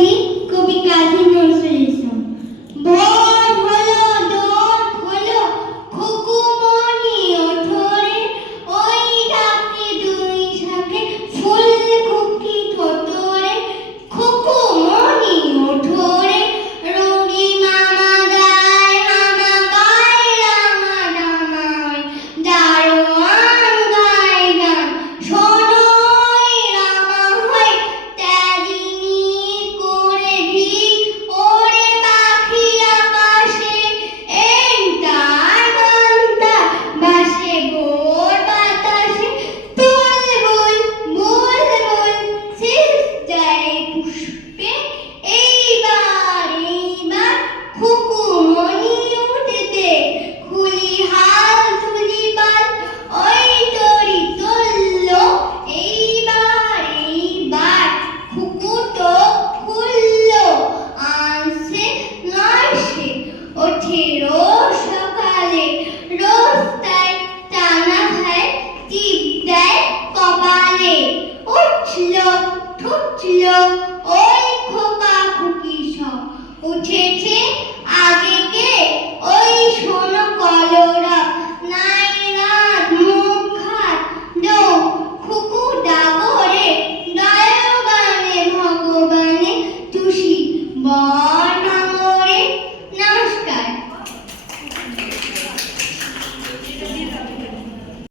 পড়ছি কবি কাজী নজরুল ইসলাম। ভোর হলো, দোর হলো, খুকুমনি ওঠরে, ওই ডাকে দুই শাকে ফুল খুকি ঠোঁটরে, খুকুমনি ওঠরে, রুড়ি মামা গায় হামা গায় রামা ডামায়, দারোয়ান গায় গান শোনোই রামা হয়, তেজিনি করে ভিড় ওরে পাখি আকাশে, এন্টার বান্তা বাসে ভোর বাতাসে, বুলবুল বুলবুল সিজদায় পুষ্পে, এইবার খুকুমনি উঠেতে, খুলি হাল তুলি পাল, ওই তরি তুলল, এইবার খুকু তো খুলল, আনছে নয় সে, ওঠে রোজ সকালে, রোজ তাই টানা খায়, টিপ দেয় কপালে, উঠল ঠুকল